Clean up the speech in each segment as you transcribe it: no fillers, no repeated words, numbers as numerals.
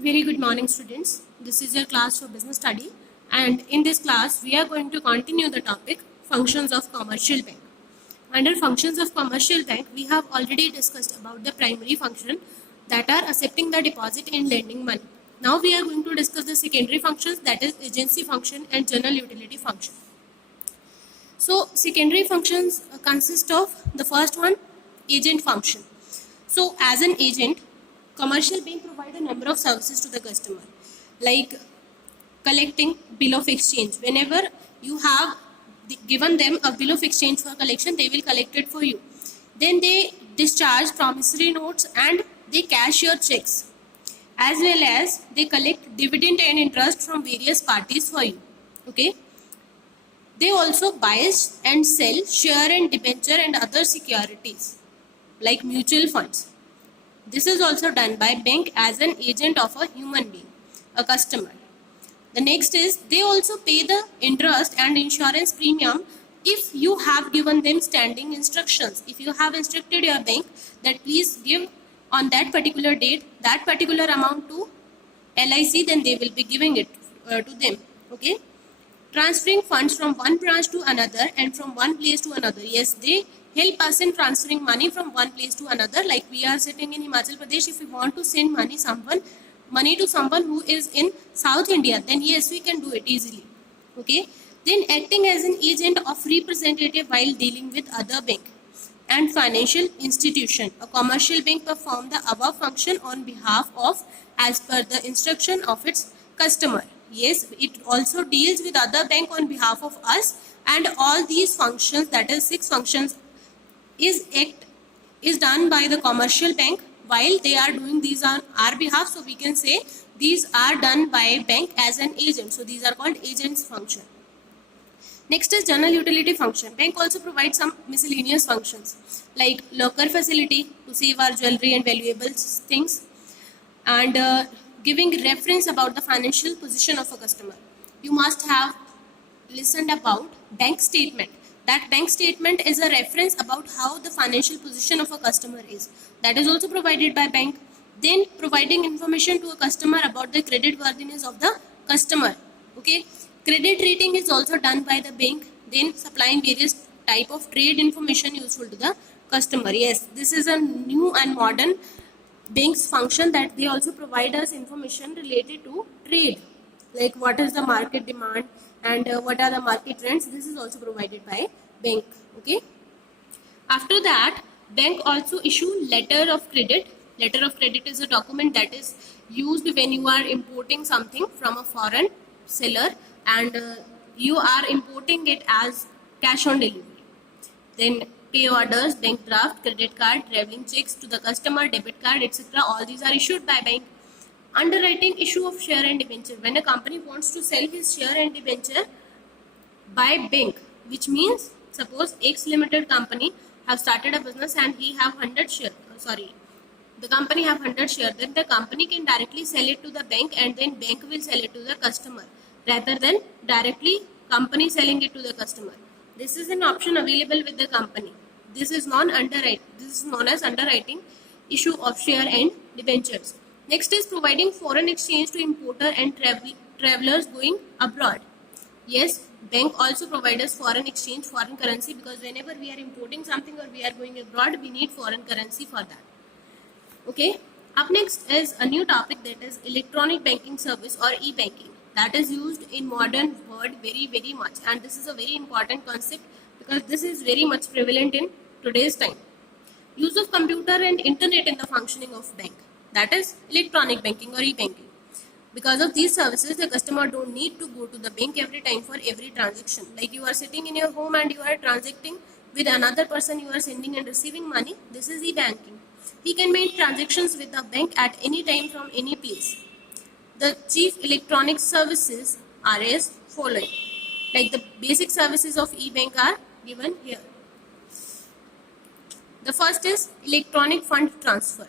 Very good morning, students. This is your class for business study, and in this class, we are going to continue the topic functions of commercial bank. Under functions of commercial bank, we have already discussed about the primary function that are accepting the deposit and lending money. Now we are going to discuss the secondary functions, that is agency function and general utility function. So secondary functions consist of the first one, agent function. So as an agent, commercial bank provide a number of services to the customer, like collecting bill of exchange. Whenever you have given them a bill of exchange for collection, they will collect it for you. Then they discharge promissory notes and they cash your checks, as well as they collect dividend and interest from various parties for you. Okay. They also buy and sell share and debenture and other securities like mutual funds. This is also done by bank as an agent of a human being, a customer. The next is they also pay the interest and insurance premium if you have given them standing instructions. If you have instructed your bank that please give on that particular date that particular amount to LIC, then they will be giving it to them. Okay. Transferring funds from one branch to another and from one place to another. Yes, they help us in transferring money from one place to another. Like we are sitting in Himachal Pradesh, if we want to send money to someone who is in South India, then yes, we can do it easily. Okay. Then acting as an agent of representative while dealing with other bank and financial institution. A commercial bank perform the above function on behalf of as per the instruction of its customer. Yes, it also deals with other bank on behalf of us, and all these functions, that is 6 functions, is done by the commercial bank while they are doing these on our behalf. So we can say these are done by bank as an agent. So these are called agents function. Next is general utility function. Bank also provides some miscellaneous functions like locker facility to save our jewelry and valuable things, and giving reference about the financial position of a customer. You must have listened about bank statement. That bank statement is a reference about how the financial position of a customer is. That is also provided by bank. Then providing information to a customer about the credit worthiness of the customer. Okay. Credit rating is also done by the bank. Then supplying various type of trade information useful to the customer. Yes, this is a new and modern bank's function, that they also provide us information related to trade, like what is the market demand and what are the market trends. This is also provided by bank. Okay. After that, bank also issue letter of credit. Letter of credit is a document that is used when you are importing something from a foreign seller and you are importing it as cash on delivery. Then pay orders, bank draft, credit card, traveling checks to the customer, debit card, etc. All these are issued by bank. Underwriting issue of share and debenture. When a company wants to sell his share and debenture by bank, which means suppose X Limited company have started a business and he have 100 share. The company have 100 share. Then the company can directly sell it to the bank and then bank will sell it to the customer rather than directly company selling it to the customer. This is an option available with the company. This is known as underwriting issue of share and debentures. Next is providing foreign exchange to importer and travelers going abroad. Yes, bank also provides us foreign exchange, foreign currency, because whenever we are importing something or we are going abroad, we need foreign currency for that. Okay. Up next is a new topic, that is electronic banking service or e-banking. That is used in modern world very much, and this is a very important concept because this is very much prevalent in today's time. Use of computer and internet in the functioning of bank, that is electronic banking or e-banking. Because of these services, the customer don't need to go to the bank every time for every transaction. Like you are sitting in your home and you are transacting with another person, you are sending and receiving money. This is e-banking. He can make transactions with the bank at any time from any place. The chief electronic services are as following. Like the basic services of e-bank are given here. The first is electronic fund transfer.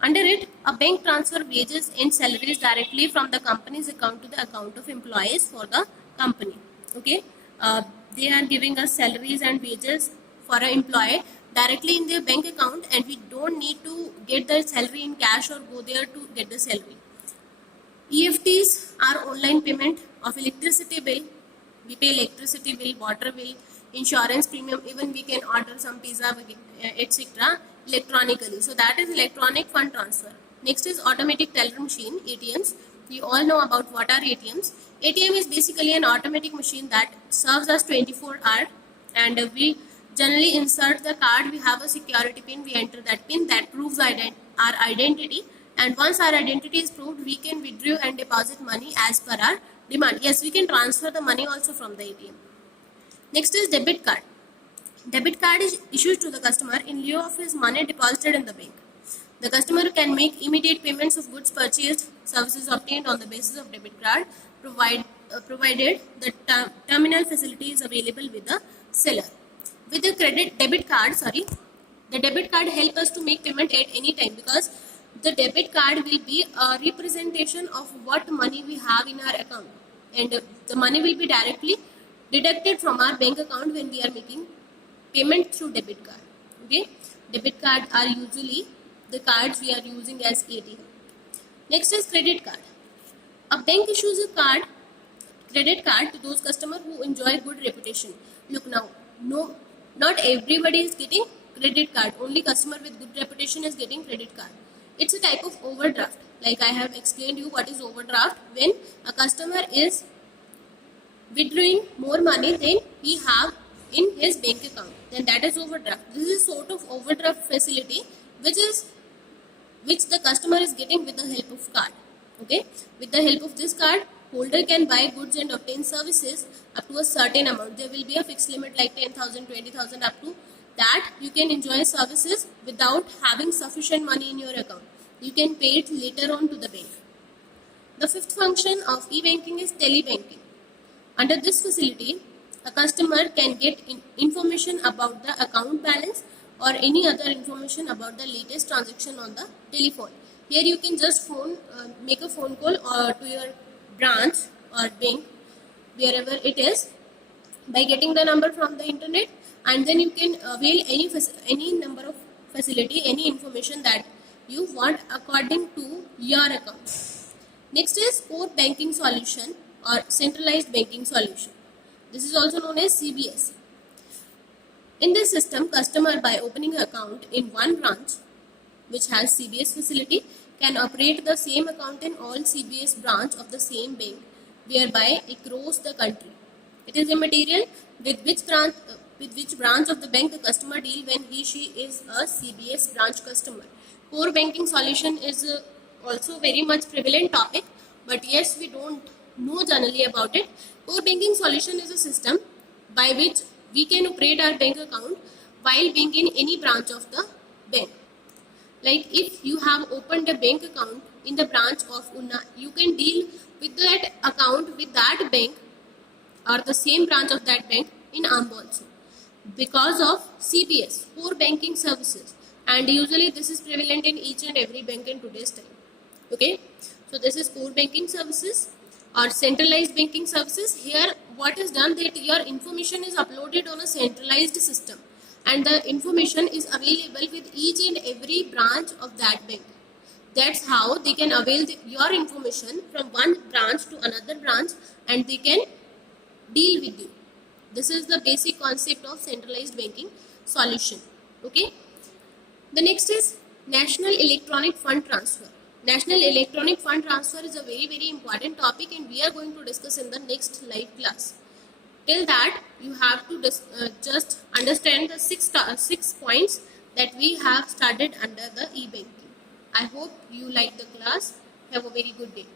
Under it, a bank transfer wages and salaries directly from the company's account to the account of employees for the company. Okay, they are giving us salaries and wages for an employee directly in their bank account, and we don't need to get the salary in cash or go there to get the salary. EFTs are online payment of electricity bill. We pay electricity bill, water bill, insurance premium, even we can order some pizza, etc. electronically. So that is electronic fund transfer. Next is automatic teller machine, ATMs. You all know about what are ATMs. ATM is basically an automatic machine that serves us 24 hours, and we generally insert the card. We have a security pin. We enter that pin that proves our identity, and once our identity is proved, we can withdraw and deposit money as per our demand. Yes, we can transfer the money also from the ATM. Next is debit card. Debit card is issued to the customer in lieu of his money deposited in the bank. The customer can make immediate payments of goods purchased, services obtained on the basis of debit card, provided the terminal facility is available with the seller. With the debit card, the debit card helps us to make payment at any time, because the debit card will be a representation of what money we have in our account, and the money will be directly deducted from our bank account when we are making payment through debit card. Okay, debit card are usually the cards we are using as ATM. Next is credit card. A bank issues a credit card to those customers who enjoy good reputation. Look now, no, not everybody is getting credit card. Only customer with good reputation is getting credit card. It's a type of overdraft. Like I have explained you what is overdraft. When a customer is withdrawing more money than he have in his bank account, then that is overdraft. This is sort of overdraft facility which the customer is getting with the help of card. Okay, with the help of this card, holder can buy goods and obtain services up to a certain amount. There will be a fixed limit like 10,000, 20,000. Up to that you can enjoy services without having sufficient money in your account. You can pay it later on to the bank. The fifth function of e-banking is telebanking. Under this facility, a customer can get information about the account balance or any other information about the latest transaction on the telephone. Here you can just make a phone call to your branch or bank, wherever it is, by getting the number from the internet, and then you can avail any number of facility, any information that you want according to your account. Next is core banking solution or centralized banking solution. This is also known as CBS. In this system, customer by opening an account in one branch which has CBS facility can operate the same account in all CBS branch of the same bank, whereby across the country. It is immaterial with which branch of the bank the customer deal when she is a CBS branch customer. Core banking solution is also very much prevalent topic, but yes, we don't know generally about it. Core banking solution is a system by which we can operate our bank account while being in any branch of the bank. Like if you have opened a bank account in the branch of Unna, you can deal with that account with that bank or the same branch of that bank in Amb also, because of CBS, core banking services, and usually this is prevalent in each and every bank in today's time. Okay, so this is core banking services or centralized banking services. Here what is done, that your information is uploaded on a centralized system and the information is available with each and every branch of that bank. That's how they can avail your information from one branch to another branch, and they can deal with you. This is the basic concept of centralized banking solution. Okay, the next is National Electronic Fund Transfer. National Electronic Fund Transfer is a very important topic, and we are going to discuss in the next live class. Till that, you have to just understand the six points that we have studied under the e-banking. I hope you like the class. Have a very good day.